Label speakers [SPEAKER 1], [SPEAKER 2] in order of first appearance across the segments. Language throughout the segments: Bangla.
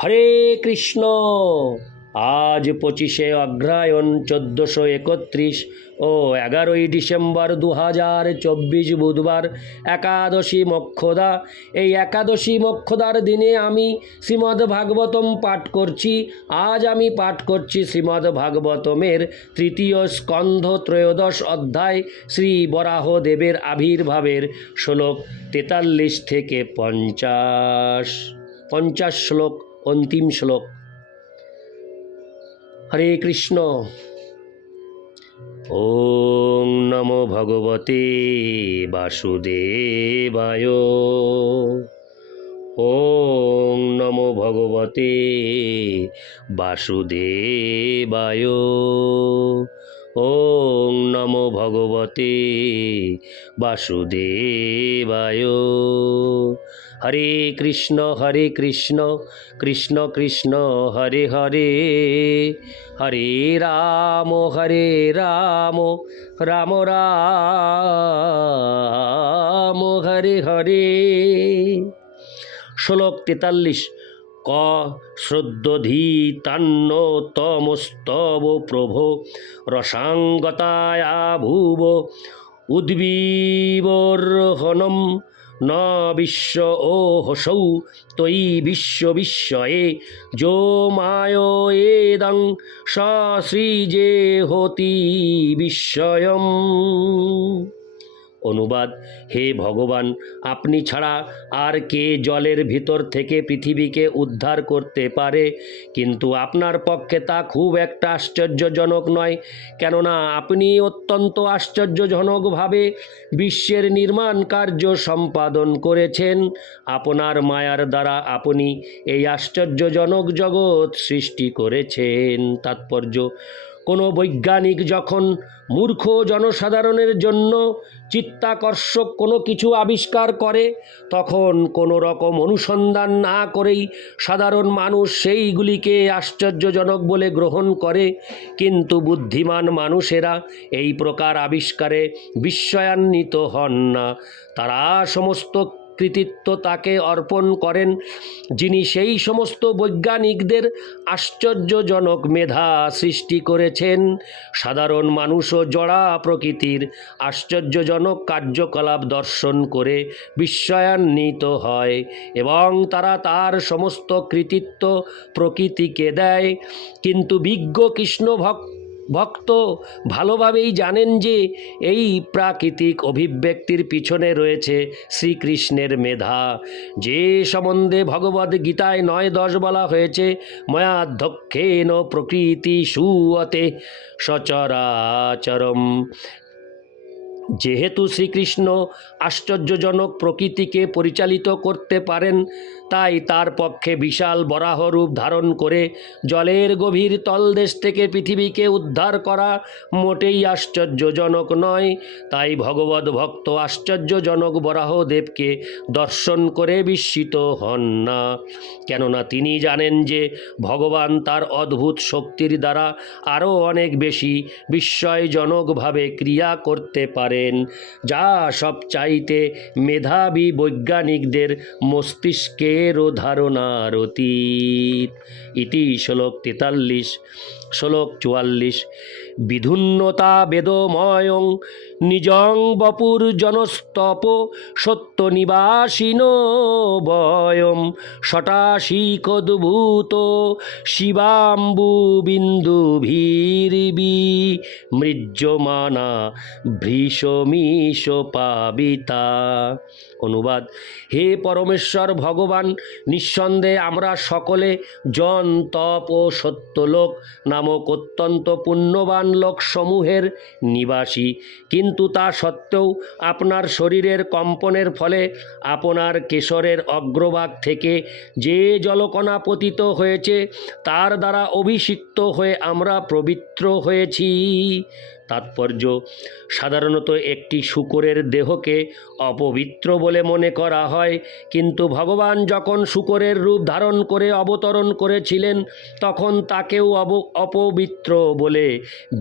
[SPEAKER 1] হরে কৃষ্ণ আজ পঁচিশে অগ্রায়ণ চোদ্দোশো একত্রিশ ও এগারোই ডিসেম্বর দু হাজার চব্বিশ বুধবার একাদশী মক্ষদা এই একাদশী মক্ষদার দিনে আমি শ্রীমদ্ ভাগবতম পাঠ করছি আজ আমি পাঠ করছি শ্রীমদ্ ভাগবতমের তৃতীয় স্কন্ধ ত্রয়োদশ অধ্যায় শ্রী বরাহ দেবের আবির্ভাবের শ্লোক তেতাল্লিশ থেকে পঞ্চাশ পঞ্চাশ শ্লোক অন্তিম শ্লোক হরে কৃষ্ণ
[SPEAKER 2] ওং নমো ভগবতে বাসুদেবায় ওং নমো ভগবতে বাসুদেবায় ও নমো ভগবতে বাসুদেবায় হরে কৃষ্ণ হরে কৃষ্ণ কৃষ্ণ কৃষ্ণ হরে হরে হরে রাম হরে রাম রাম রাম হরে হরে শ্লোক তেতাল্লিশ ক শ্রদ্ধধি তান্ন তমস্তব প্রভ রসাঙ্গতায় ভুব উদ্বীবর্হনম ন বিশ্ব ও হসৌ তৈ বিশ্ব বিস্ময়ে যো মায় এদং সশ্রী হতি বিস্ময়ম অনুবাদ হে ভগবান আপনি ছাড়া আর কে জলের ভিতর থেকে পৃথিবীকে উদ্ধার করতে পারে কিন্তু আপনার পক্ষে তা খুব একটা আশ্চর্যজনক নয় কেননা আপনি অত্যন্ত আশ্চর্যজনকভাবে বিশ্বের নির্মাণ কার্য সম্পাদন করেছেন আপনার মায়ার দ্বারা আপনি এই আশ্চর্যজনক জগৎ সৃষ্টি করেছেন তাৎপর্য কোনো বৈজ্ঞানিক যখন মূর্খ জনসাধারণের জন্য চিত্তাকর্ষক কোনো কিছু আবিষ্কার করে তখন কোনো রকম অনুসন্ধান না করেই সাধারণ মানুষ সেইগুলিকে আশ্চর্যজনক বলে গ্রহণ করে কিন্তু বুদ্ধিমান মানুষেরা এই প্রকার আবিষ্কারে বিস্ময়ান্বিত হন না তারা সমস্ত কৃতিত্ব তাকে অর্পণ করেন যিনি সেই সমস্ত বৈজ্ঞানিকদের আশ্চর্যজনক মেধা সৃষ্টি করেছেন সাধারণ মানুষও জড়া প্রকৃতির আশ্চর্যজনক কার্যকলাপ দর্শন করে বিস্ময়ান্বিত হয় এবং তারা তার সমস্ত কৃতিত্ব প্রকৃতিকে দেয় কিন্তু বিজ্ঞ কৃষ্ণভক্ত ভক্ত ভালোভাবেই জানেন যে এই প্রাকৃতিক অভিব্যক্তির পিছনে রয়েছে শ্রীকৃষ্ণের মেধা যে সম্বন্ধে ভগবদ গীতায় নয় দশ বলা হয়েছে ময়াধ্যক্ষেন প্রকৃতি সুয়তে সচরাচরম যেহেতু শ্রীকৃষ্ণ আশ্চর্যজনক প্রকৃতিকে পরিচালিত করতে পারেন তাই তার পক্ষে বিশাল বরাহ রূপ ধারণ করে জলের গভীর তলদেশ থেকে পৃথিবীকে উদ্ধার করা মোটেই আশ্চর্যজনক নয় তাই ভগবত ভক্ত আশ্চর্যজনক বরাহ দেবকে দর্শন করে বিস্মিত হন না কেননা তিনি জানেন যে ভগবান তার অদ্ভুত শক্তির দ্বারা আরও অনেক বেশি বিস্ময়জনকভাবে ক্রিয়া করতে পারেন যা সব চাইতে মেধাবী বৈজ্ঞানিকদের মস্তিষ্কে এরও ধারণার অতীত ইতি শ্লোক তেতাল্লিশ শ্লোক চুয়াল্লিশ বিধুন্নতা বেদময়ং নিজং বপুর জনস্তপ নিবাসীন বয়ম শটাশিকদ্ভূত শিবাম্বু বিন্দু ভীরবি মৃজ্যমানা ভৃষমীষ পাবিতা অনুবাদ হে পরমেশ্বর ভগবান নিঃসন্দেহে আমরা সকলে জন তপ ও সত্যলোক নামক অত্যন্ত পুণ্যবান লোকসমূহের নিবাসী কিন্তু তা সত্ত্বেও আপনার শরীরের কম্পনের ফলে আপনার কেশরের অগ্রভাগ থেকে যে জলকণা পতিত হয়েছে তার দ্বারা অভিষিক্ত হয়ে আমরা পবিত্র হয়েছি তাৎপর্য সাধারণত একটি শুকরের দেহকে অপবিত্র বলে মনে করা হয় কিন্তু ভগবান যখন শুকরের রূপ ধারণ করে অবতরণ করেছিলেন তখন তাকেও অব অপবিত্র বলে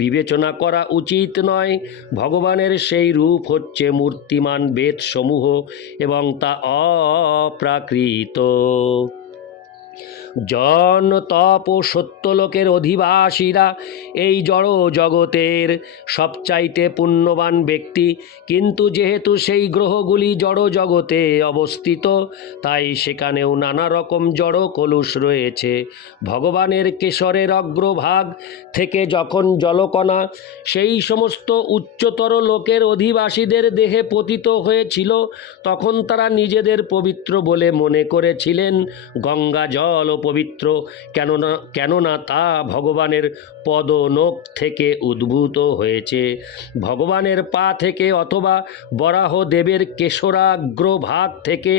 [SPEAKER 2] বিবেচনা করা উচিত নয় ভগবানের সেই রূপ হচ্ছে মূর্তিমান বেদসমূহ এবং তা অপ্রাকৃত জন তপ ও সত্যলোকের অধিবাসীরা এই জড় জগতের সবচাইতে পুণ্যবান ব্যক্তি কিন্তু যেহেতু সেই গ্রহগুলি জড় জগতে অবস্থিত তাই সেখানেও নানা রকম জড় কলুষ রয়েছে ভগবানের কেশরের অগ্রভাগ থেকে যখন জলকণা সেই সমস্ত উচ্চতর লোকের অধিবাসীদের দেহে পতিত হয়েছিল তখন তারা নিজেদের পবিত্র বলে মনে করেছিলেন গঙ্গা জল পবিত্র কেননা কেননা তা ভগবানের নখ থেকে উদ্ভূত হয়েছে ভগবানের পা থেকে অথবা বরাহ দেবের কেশরাগ্র ভাগ থেকে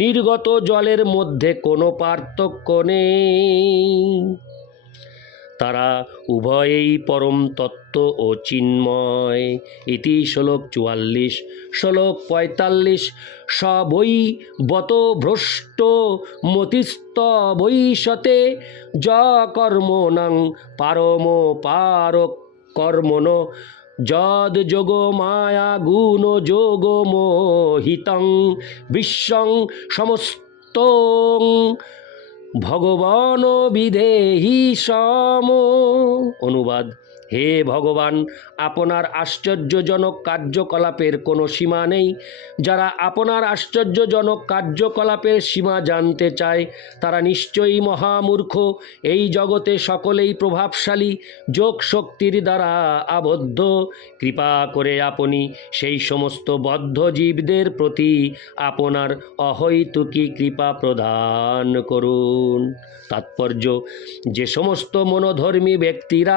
[SPEAKER 2] নির্গত জলের মধ্যে কোনো পার্থক্য নেই তারা উভয়েই পরম তত্ত্ব ও চিন্ময় ইতি শ্লোক চুয়াল্লিশ শ্লোক পঁয়তাল্লিশ সবই বত ভ্রষ্ট মতিস্তবৈষতে য কর্ম নং পারম পার কর্মণ যদ যোগ মায়া গুণ যোগ মোহিতং বিশ্বং সমস্ত ভগবান বিদেহী সম অনুবাদ হে ভগবান আপনার আশ্চর্যজনক কার্যকলাপের কোনো সীমা নেই যারা আপনার আশ্চর্যজনক কার্যকলাপের সীমা জানতে চায় তারা নিশ্চয়ই মহামূর্খ এই জগতে সকলেই প্রভাবশালী যোগ শক্তির দ্বারা আবদ্ধ কৃপা করে আপনি সেই সমস্ত বদ্ধ জীবদের প্রতি আপনার অহৈতুকি কৃপা প্রদান করুন তাৎপর্য যে সমস্ত মনোধর্মী ব্যক্তিরা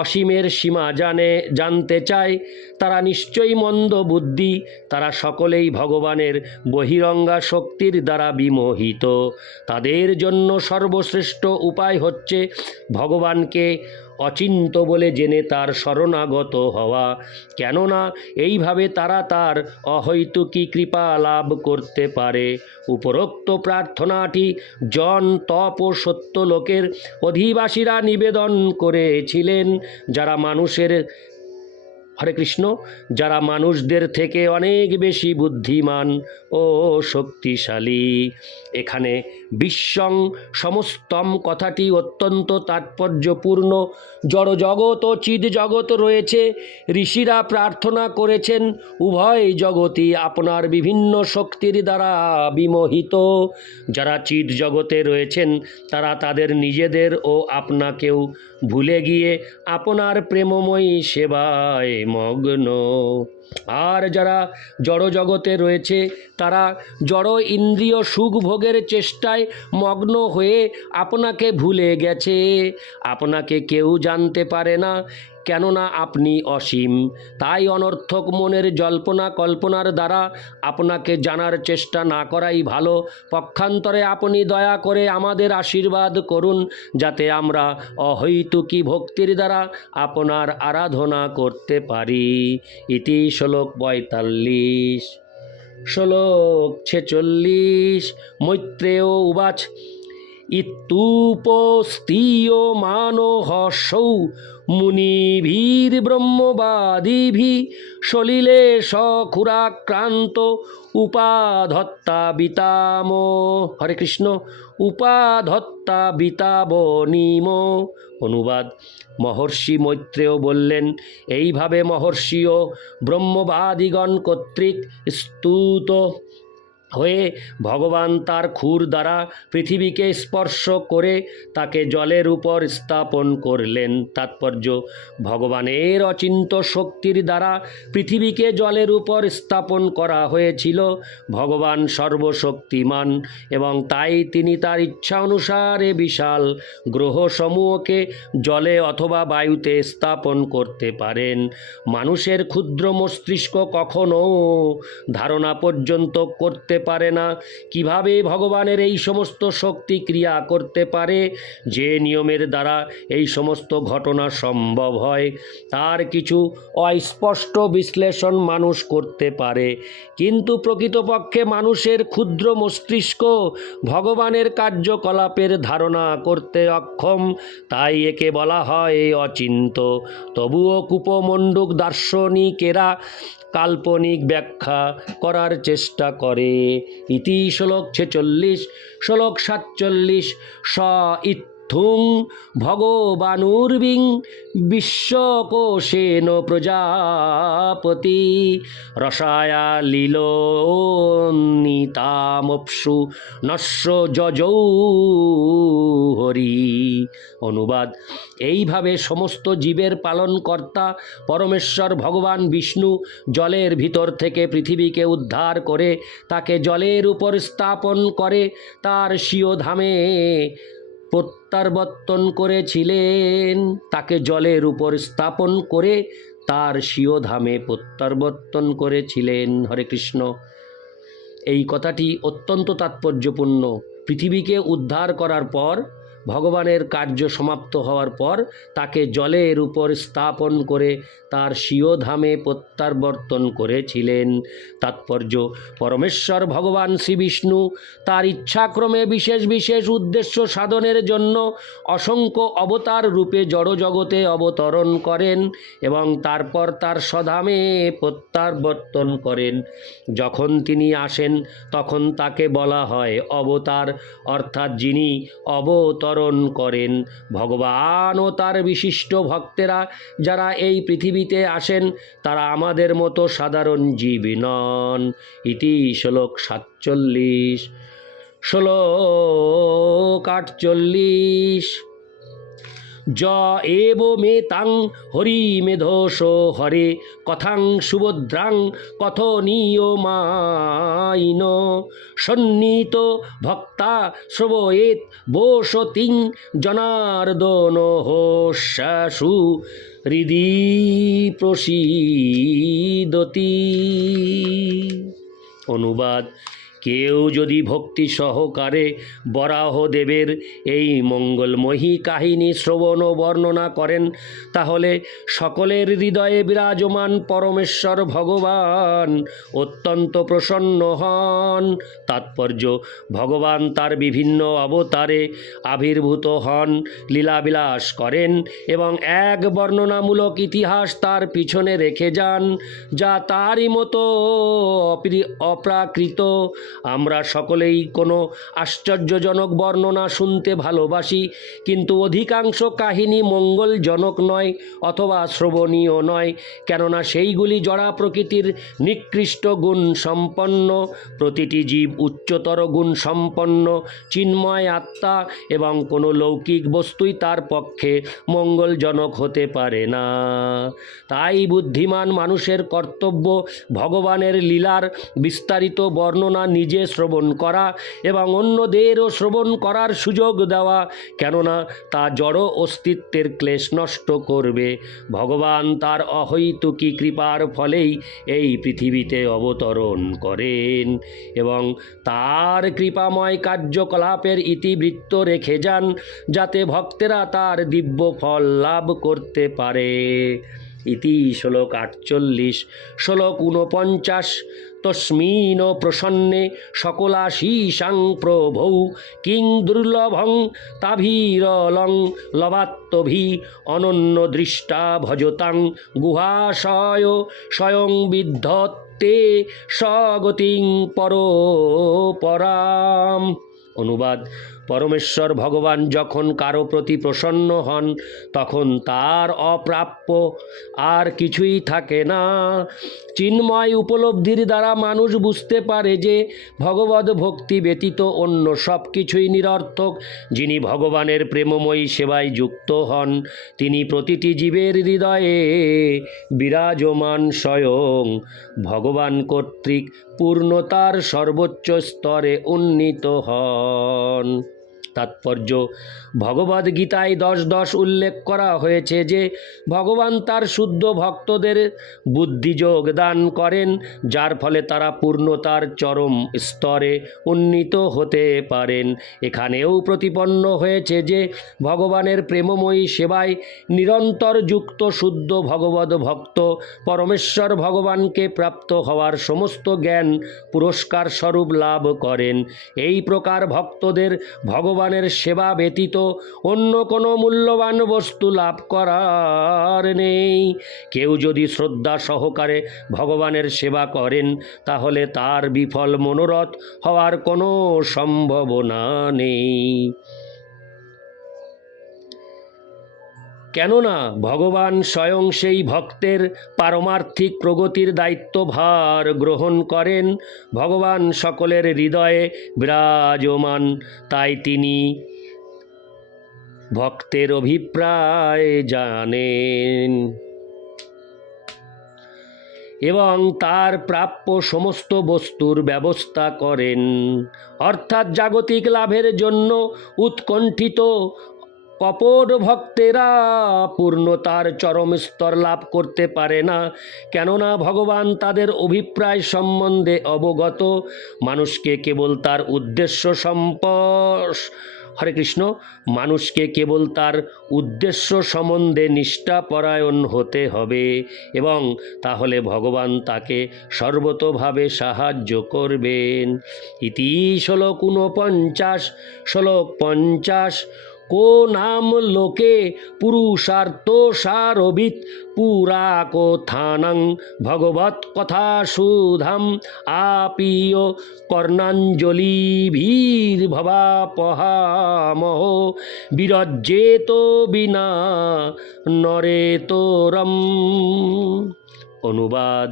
[SPEAKER 2] অসীম জালিমের সীমা জানে জানতে চায় তারা নিশ্চয়ই মন্দ বুদ্ধি তারা সকলেই ভগবানের বহিরঙ্গা শক্তির দ্বারা বিমোহিত তাদের জন্য সর্বশ্রেষ্ঠ উপায় হচ্ছে ভগবানকে অচিন্ত বলে জেনে তার শরণাগত হওয়া কেননা এইভাবে তারা তার অহৈতুকী কৃপা লাভ করতে পারে উপরোক্ত প্রার্থনাটি জন তপ ও সত্য লোকের অধিবাসীরা নিবেদন করেছিলেন যারা মানুষের হরে কৃষ্ণ যারা মানুষদের থেকে অনেক বেশি বুদ্ধিমান ও শক্তিশালী এখানে বিশ্বং সমস্তম কথাটি অত্যন্ত তাৎপর্যপূর্ণ জড়জগৎ ও চিদ জগৎ রয়েছে ঋষিরা প্রার্থনা করেছেন উভয় জগতই আপনার বিভিন্ন শক্তির দ্বারা বিমোহিত যারা চিদ জগতে রয়েছেন তারা তাদের নিজেদের ও আপনাকেও ভুলে গিয়ে আপনার প্রেমময়ী সেবায় মগ্ন আর যারা জড় জগতে রয়েছে তারা জড় ইন্দ্রিয় সুখ ভোগের চেষ্টায় মগ্ন হয়ে আপনাকে ভুলে গেছে আপনাকে কেউ জানতে পারে না কেননা আপনি অসীম তাই অনর্থক মনের জল্পনা কল্পনার দ্বারা আপনাকে জানার চেষ্টা না করাই ভালো পক্ষান্তরে আপনি দয়া করে আমাদের আশীর্বাদ করুন যাতে আমরা অহৈতুকী ভক্তির দ্বারা আপনার আরাধনা করতে পারি ইতি শ্লোক পঁয়তাল্লিশ শ্লোক ছেচল্লিশ মৈত্রেয় উবাচ ইতুপস্তীয় মানহসৌ মুনিভীর ব্রহ্মবাদিভি সলিলে সখুরাক্রান্ত উপাধত্তা বিতাম হরে কৃষ্ণ উপাধত্তা বিতাব নিম অনুবাদ মহর্ষি মৈত্রেয় বললেন এইভাবে মহর্ষিও ব্রহ্মবাদিগণ কর্তৃক স্তুত হয়ে ভগবান তার খুর দ্বারা পৃথিবীকে স্পর্শ করে তাকে জলের উপর স্থাপন করলেন তাৎপর্য ভগবানের অচিন্ত শক্তির দ্বারা পৃথিবীকে জলের উপর স্থাপন করা হয়েছিল ভগবান সর্বশক্তিমান এবং তাই তিনি তার ইচ্ছা অনুসারে বিশাল গ্রহসমূহকে জলে অথবা বায়ুতে স্থাপন করতে পারেন মানুষের ক্ষুদ্র মস্তিষ্ক কখনো ধারণা পর্যন্ত করতে পারে না কিভাবে ভগবানের এই সমস্ত শক্তি ক্রিয়া করতে পারে যে নিয়মের দ্বারা এই সমস্ত ঘটনা সম্ভব হয় তার কিছু অস্পষ্ট বিশ্লেষণ মানুষ করতে পারে কিন্তু প্রকৃতপক্ষে মানুষের ক্ষুদ্র মস্তিষ্ক ভগবানের কার্যকলাপের ধারণা করতে অক্ষম তাই একে বলা হয় অচিন্ত তবুও কুপমণ্ডুক দার্শনিকেরা কাল্পনিক ব্যাখ্যা করার চেষ্টা করে ইতি শ্লোক ছেচল্লিশ শ্লোক সাতচল্লিশ স ইত্য থুং ভগবানুর্বিং বিশ্বকোশেন প্রজাপতি রসায়া নিতামপসু নস্য যজৌ হরি অনুবাদ এইভাবে সমস্ত জীবের পালনকর্তা পরমেশ্বর ভগবান বিষ্ণু জলের ভিতর থেকে পৃথিবীকে উদ্ধার করে তাকে জলের উপর স্থাপন করে তার স্বীয় ধামে প্রত্যাবর্তন করেছিলেন তাকে জলের উপর স্থাপন করে তার শিও ধামে প্রত্যাবর্তন করেছিলেন হরে কৃষ্ণ এই কথাটি অত্যন্ত তাৎপর্যপূর্ণ পৃথিবীকে উদ্ধার করার পর ভগবানের কার্য সমাপ্ত হওয়ার পর তাকে জলের উপর স্থাপন করে তার স্বীয় প্রত্যাবর্তন করেছিলেন তাৎপর্য পরমেশ্বর ভগবান শ্রীবিষ্ণু তার ইচ্ছাক্রমে বিশেষ বিশেষ উদ্দেশ্য সাধনের জন্য অসংখ্য অবতার রূপে জড়জগতে অবতরণ করেন এবং তারপর তার সধামে প্রত্যাবর্তন করেন যখন তিনি আসেন তখন তাকে বলা হয় অবতার অর্থাৎ যিনি অবতর স্মরণ করেন ভগবান ও তার বিশিষ্ট ভক্তেরা যারা এই পৃথিবীতে আসেন তারা আমাদের মতো সাধারণ জীব নন ইতি শ্লোক সাতচল্লিশ শ্লোক আটচল্লিশ জ তাং হরি মেধোষ হরে কথাং সুভদ্রাং কথনীয় মাইন সন্নিত ভক্তা শ্রবয়েত বসতিং জনার্দন হাসু হৃদি প্রসীদতি অনুবাদ কেউ যদি ভক্তি সহকারে বরাহ দেবের এই মঙ্গলময়ী কাহিনী শ্রবণ ও বর্ণনা করেন তাহলে সকলের হৃদয়ে বিরাজমান পরমেশ্বর ভগবান অত্যন্ত প্রসন্ন হন তাৎপর্য ভগবান তার বিভিন্ন অবতারে আবির্ভূত হন লীলাবিলাস করেন এবং এক বর্ণনামূলক ইতিহাস তার পিছনে রেখে যান যা তারই মতো অপ্রাকৃত আমরা সকলেই কোনো আশ্চর্যজনক বর্ণনা শুনতে ভালোবাসি কিন্তু অধিকাংশ কাহিনী মঙ্গলজনক নয় অথবা শ্রবণীয় নয় কেননা সেইগুলি জড়া প্রকৃতির নিকৃষ্ট গুণ সম্পন্ন প্রতিটি জীব উচ্চতর গুণ সম্পন্ন চিন্ময় আত্মা এবং কোনো লৌকিক বস্তুই তার পক্ষে মঙ্গলজনক হতে পারে না তাই বুদ্ধিমান মানুষের কর্তব্য ভগবানের লীলার বিস্তারিত বর্ণনা নিজে শ্রবণ করা এবং অন্যদেরও শ্রবণ করার সুযোগ দেওয়া কেননা তা জড় অস্তিত্বের ক্লেশ নষ্ট করবে ভগবান তার অহৈতুকী কৃপার ফলেই এই পৃথিবীতে অবতরণ করেন এবং তার কৃপাময় কার্যকলাপের ইতিবৃত্ত রেখে যান যাতে ভক্তেরা তার দিব্য ফল লাভ করতে পারে ইতি শ্লোক আটচল্লিশ শ্লোক ঊনপঞ্চাশ তস্মিন প্রসন্নে সকলাশীষাং প্রভৌ কিং দুর্লভং তাভীরলং লবাত্মভি অনন্য দৃষ্টা ভজতাং গুহাশয় স্বয়ং বিদ্ধত্তে স্বগতিং পরপরাম অনুবাদ পরমেশ্বর ভগবান যখন কারো প্রতি প্রসন্ন হন তখন তার অপ্রাপ্য আর কিছুই থাকে না চিন্ময় উপলব্ধির দ্বারা মানুষ বুঝতে পারে যে ভগবদ ভক্তি ব্যতীত অন্য সব কিছুই নিরর্থক যিনি ভগবানের প্রেমময়ী সেবায় যুক্ত হন তিনি প্রতিটি জীবের হৃদয়ে বিরাজমান স্বয়ং ভগবান কর্তৃক পূর্ণতার সর্বোচ্চ স্তরে উন্নীত হন তাৎপর্য ভগবদ্গীতায় দশ দশ উল্লেখ করা হয়েছে যে ভগবান তার শুদ্ধ ভক্তদের বুদ্ধি যোগদান করেন যার ফলে তারা পূর্ণতার চরম স্তরে উন্নীত হতে পারেন এখানেও প্রতিপন্ন হয়েছে যে ভগবানের প্রেমময়ী সেবায় নিরন্তর যুক্ত শুদ্ধ ভগবদ ভক্ত পরমেশ্বর ভগবানকে প্রাপ্ত হওয়ার সমস্ত জ্ঞান পুরস্কার স্বরূপ লাভ করেন এই প্রকার ভক্তদের ভগবান ভগবানের সেবা ব্যতীত অন্য কোনো মূল্যবান বস্তু লাভ করার নেই কেউ যদি শ্রদ্ধা সহকারে ভগবানের সেবা করেন তাহলে তার বিফল মনোরথ হওয়ার কোনো সম্ভাবনা নেই কেননা ভগবান স্বয়ং সেই ভক্তের পারমার্থিক প্রগতির দায়িত্বভার গ্রহণ করেন ভগবান সকলের হৃদয়ে বিরাজমান তাই তিনি ভক্তের অভিপ্রায় জানেন এবং তার প্রাপ্য সমস্ত বস্তুর ব্যবস্থা করেন অর্থাৎ জাগতিক লাভের জন্য উৎকণ্ঠিত কপট ভক্তেরা পূর্ণতার চরম স্তর লাভ করতে পারে না কেননা ভগবান তাদের অভিপ্রায় সম্বন্ধে অবগত মানুষকে কেবল তার উদ্দেশ্য সম্প হরে কৃষ্ণ মানুষকে কেবল তার উদ্দেশ্য সম্বন্ধে নিষ্ঠাপরায়ণ হতে হবে এবং তাহলে ভগবান তাকে সর্বতোভাবে সাহায্য করবেন ইতি কোনো পঞ্চাশ শ্লোক পঞ্চাশ কো নাম লোকে পুরুষার্থ সারবিত পুরা কোথানং ভগবত কথা সুধাম আপীয় কর্ণাঞ্জলিভীর্ভবাপহামহ বিরজ্যেত বিনা নরেতরম অনুবাদ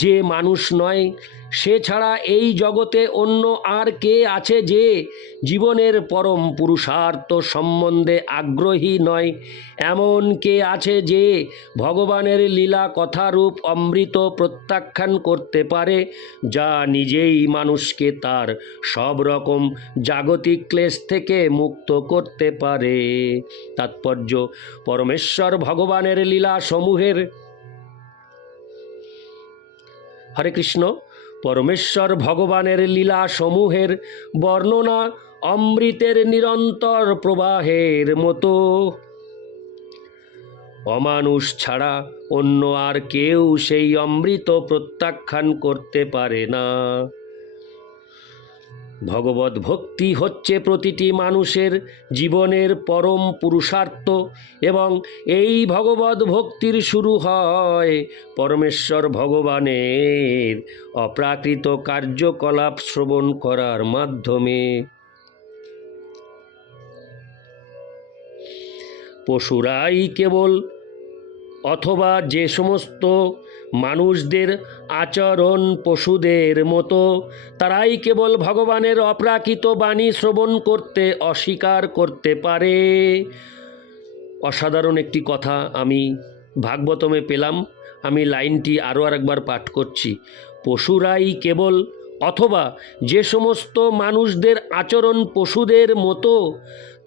[SPEAKER 2] যে মানুষ নয় সে ছাড়া এই জগতে অন্য আর কে আছে যে জীবনের পরম পুরুষার্থ সম্বন্ধে আগ্রহী নয় এমন কে আছে যে ভগবানের লীলা কথারূপ অমৃত প্রত্যাখ্যান করতে পারে যা নিজেই মানুষকে তার সব রকম জাগতিক ক্লেশ থেকে মুক্ত করতে পারে তাৎপর্য পরমেশ্বর ভগবানের লীলা সমূহের হরে কৃষ্ণ পরমেশ্বর ভগবানের লীলা সমূহের বর্ণনা অমৃতের নিরন্তর প্রবাহের মতো অমানুষ ছাড়া অন্য আর কেউ সেই অমৃত প্রত্যাখ্যান করতে পারে না ভগবত ভক্তি হচ্ছে প্রতিটি মানুষের জীবনের পরম পুরুষার্থ এবং এই ভগবত ভক্তির শুরু হয় পরমেশ্বর ভগবানের অপ্রাকৃত কার্যকলাপ শ্রবণ করার মাধ্যমে পশুরাই কেবল অথবা যে সমস্ত মানুষদের আচরণ পশুদের মতো তারাই কেবল ভগবানের অপ্রাকৃত বাণী শ্রবণ করতে অস্বীকার করতে পারে অসাধারণ একটি কথা আমি ভাগবতমে পেলাম আমি লাইনটি আরও আরেকবার পাঠ করছি পশুরাই কেবল অথবা যে সমস্ত মানুষদের আচরণ পশুদের মতো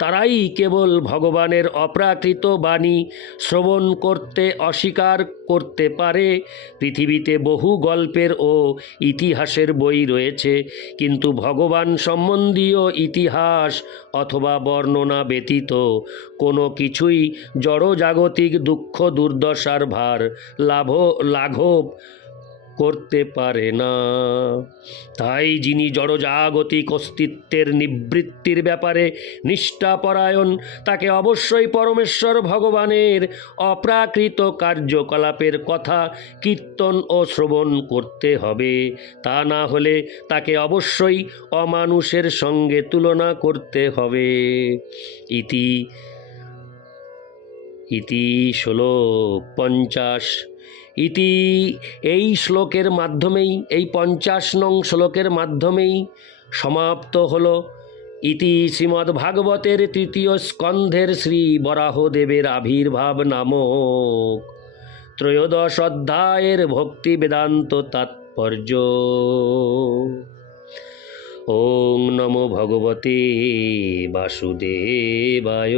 [SPEAKER 2] তারাই কেবল ভগবানের অপ্রাকৃত বাণী শ্রবণ করতে অস্বীকার করতে পারে পৃথিবীতে বহু গল্পের ও ইতিহাসের বই রয়েছে কিন্তু ভগবান সম্বন্ধীয় ইতিহাস অথবা বর্ণনা ব্যতীত কোনো কিছুই জড়জাগতিক দুঃখ দুর্দশার ভার লাভ লাঘব করতে পারে না তাই যিনি জড়জাগতিক অস্তিত্বের নিবৃত্তির ব্যাপারে নিষ্ঠাপরায়ণ তাকে অবশ্যই পরমেশ্বর ভগবানের অপ্রাকৃত কার্যকলাপের কথা কীর্তন ও শ্রবণ করতে হবে তা না হলে তাকে অবশ্যই অমানুষের সঙ্গে তুলনা করতে হবে ইতি ইতি ষোলো পঞ্চাশ ইতি এই শ্লোকের মাধ্যমেই এই পঞ্চাশ নং শ্লোকের মাধ্যমেই সমাপ্ত হল ইতি শ্রীমদ্ভাগবতের তৃতীয় স্কন্ধের শ্রী বরাহদেবের আবির্ভাব নামক ত্রয়োদশ অধ্যায়ের ভক্তি বেদান্ত তাৎপর্য ওং নমো ভগবতে বাসুদেবায়